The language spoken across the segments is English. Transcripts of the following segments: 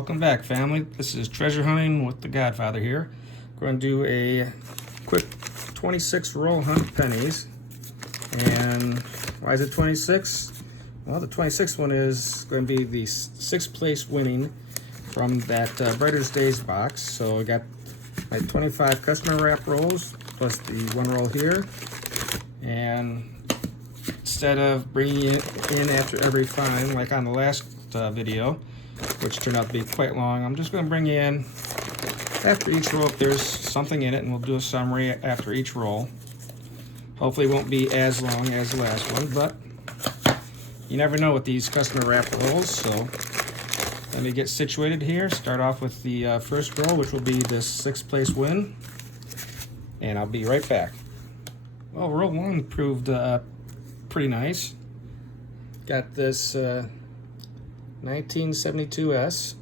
Welcome back, family. This is Treasure Hunting with the Godfather here. We're going to do a quick 26 roll hunt pennies. And why is it 26? Well, the 26th one is going to be the 6th place winning from that Brighter's Days box. So I got my 25 customer wrap rolls plus the one roll here. And instead of bringing it in after every find like on the last video, which turned out to be quite long, I'm just going to bring you in after each roll if there's something in it, and we'll do a summary after each roll. Hopefully it won't be as long as the last one, but you never know with these customer wrap rolls. So let me get situated here. Start off with the first roll, which will be this 6th place win, and I'll be right back. Well, roll 1 proved pretty nice. Got this 1972S.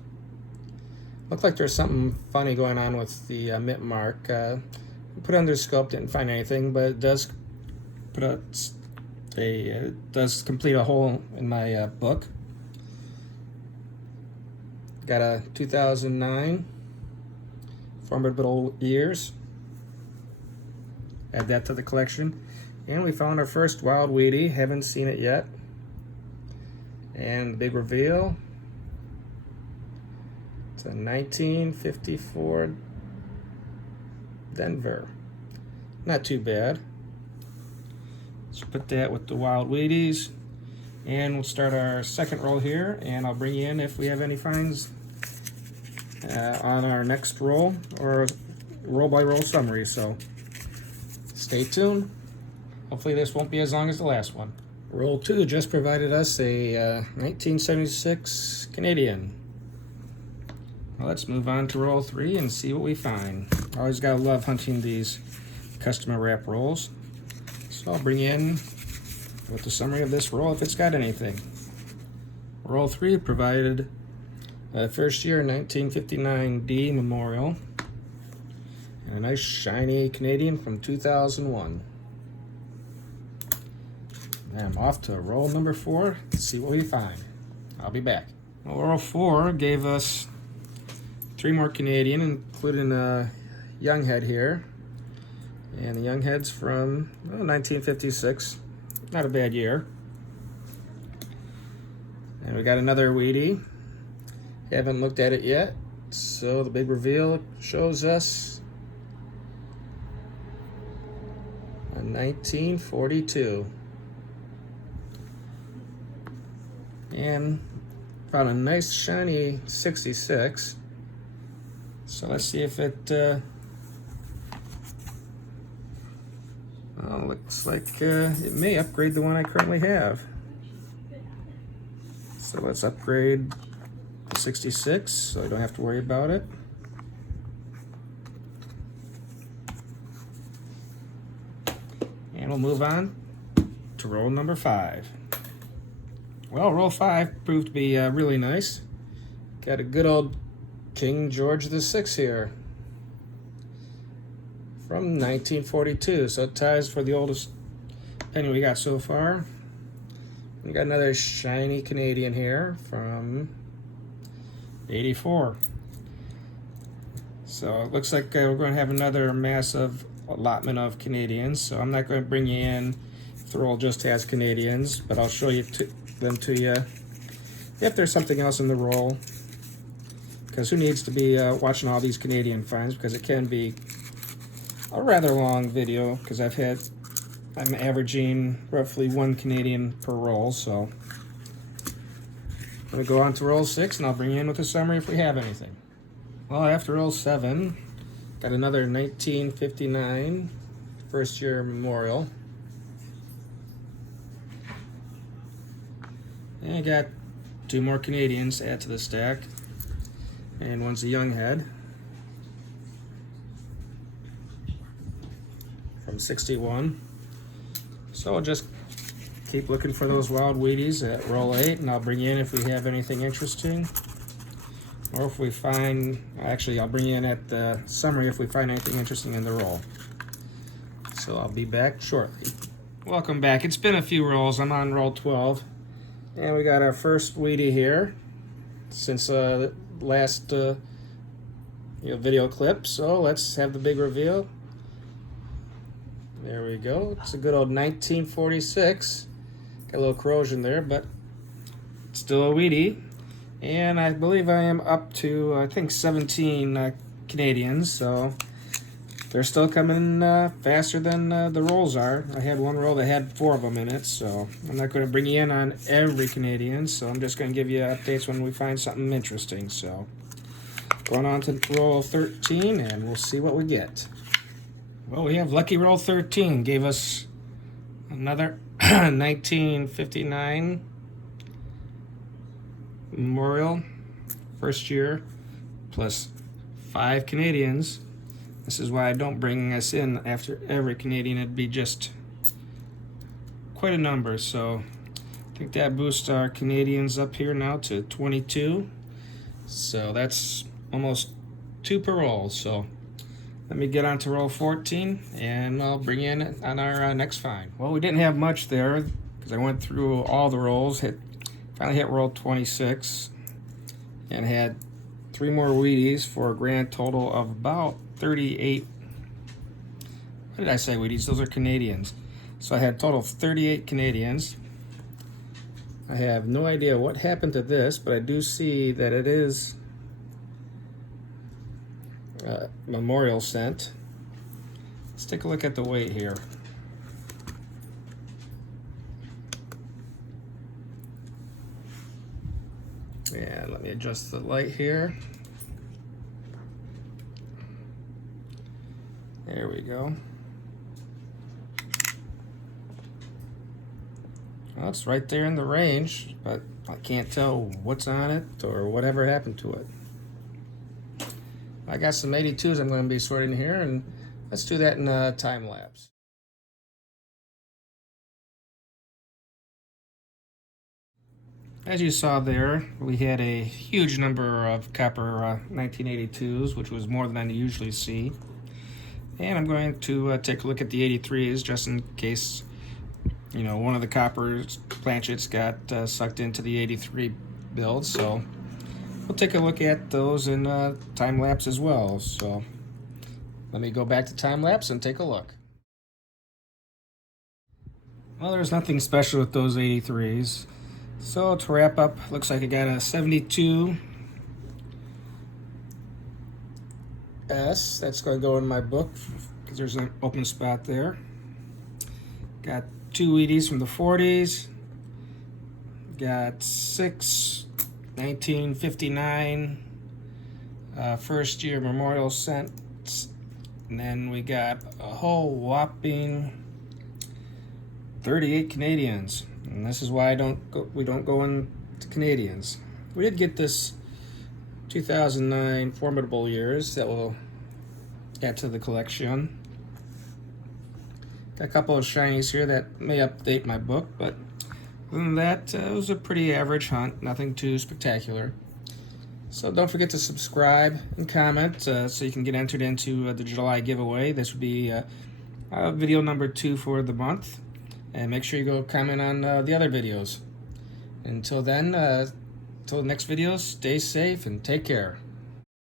Looked like there's something funny going on with the mint mark. Put under the scope, didn't find anything, but it does put does complete a hole in my book. Got a 2009 Formidable Years. Add that to the collection. And we found our first Wild Wheatie. Haven't seen it yet. And the big reveal. It's a 1954 Denver. Not too bad. Let's put that with the Wild Wheaties. And we'll start our second roll here. And I'll bring you in if we have any finds on our next roll or roll by roll summary. So stay tuned. Hopefully this won't be as long as the last one. Roll 2 just provided us a 1976 Canadian. Well, let's move on to roll 3 and see what we find. Always gotta love hunting these customer wrap rolls. So I'll bring you in with the summary of this roll if it's got anything. Roll 3 provided a first year 1959 D Memorial and a nice shiny Canadian from 2001. I'm off to roll number 4. Let's see what we find. I'll be back. Well, roll 4 gave us 3 more Canadian, including a young head here. And the young head's from 1956. Not a bad year. And we got another Wheatie. Haven't looked at it yet. So the big reveal shows us a 1942. And found a nice shiny 66. So let's see if it looks like it may upgrade the one I currently have. So let's upgrade the 66 so I don't have to worry about it. And we'll move on to roll number 5. Well, roll 5 proved to be really nice. Got a good old King George VI here from 1942, so it ties for the oldest penny we got so far. We got another shiny Canadian here from 84. So it looks like we're going to have another massive allotment of Canadians, so I'm not going to bring you in if the roll just has Canadians, but I'll show you them to you if there's something else in the roll, because who needs to be watching all these Canadian finds, because it can be a rather long video, because I'm averaging roughly 1 Canadian per roll. So I'm going to go on to roll 6 and I'll bring you in with a summary if we have anything. Well, after roll 7, got another 1959 first year memorial. And I got 2 more Canadians to add to the stack. And one's a young head from 61. So I'll just keep looking for those Wild Wheaties at roll 8, and I'll bring you in if we have anything interesting. Or if we find, actually I'll bring you in at the summary if we find anything interesting in the roll. So I'll be back shortly. Welcome back. It's been a few rolls. I'm on roll 12. And we got our first Wheatie here. Since last video clip. So let's have the big reveal. There we go. It's a good old 1946. Got a little corrosion there, but it's still a Wheatie. And I believe I am up to, I think, 17 Canadians. So they're still coming faster than the rolls are. I had one roll that had 4 of them in it, so I'm not going to bring you in on every Canadian. So I'm just going to give you updates when we find something interesting. So going on to roll 13, and we'll see what we get. Well, we have lucky roll 13. Gave us another 1959 Memorial, first year, plus 5 Canadians. This is why I don't bring us in after every Canadian. It'd be just quite a number. So I think that boosts our Canadians up here now to 22. So that's almost 2 per roll. So let me get on to roll 14, and I'll bring you in on our next find. Well, we didn't have much there because I went through all the rolls. Finally hit roll 26 and had 3 more Wheaties for a grand total of about 38. What did I say, Wheaties? Those are Canadians. So I had a total of 38 Canadians. I have no idea what happened to this, but I do see that it is Memorial scent. Let's take a look at the weight here. And let me adjust the light here. There we go. Well, it's right there in the range, but I can't tell what's on it or whatever happened to it. I got some 82s I'm going to be sorting here, and let's do that in a time lapse. As you saw there, we had a huge number of copper 1982s, which was more than I usually see. And I'm going to take a look at the 83s just in case, you know, one of the copper planchets got sucked into the 83 build. So we'll take a look at those in time lapse as well. So let me go back to time lapse and take a look. Well, there's nothing special with those 83s. So to wrap up, looks like I got a 72 S. That's going to go in my book because there's an open spot there. Got 2 Wheaties from the 40s. Got 6 1959 first year Memorial scents. And then we got a whole whopping 38 Canadians. And this is why we don't go into Canadians. We did get this 2009 Formidable Years that will add to the collection. Got a couple of shinies here that may update my book, but other than that, it was a pretty average hunt, nothing too spectacular. So don't forget to subscribe and comment so you can get entered into the July giveaway. This would be video number 2 for the month. And make sure you go comment on the other videos. Until then, until the next video, stay safe and take care.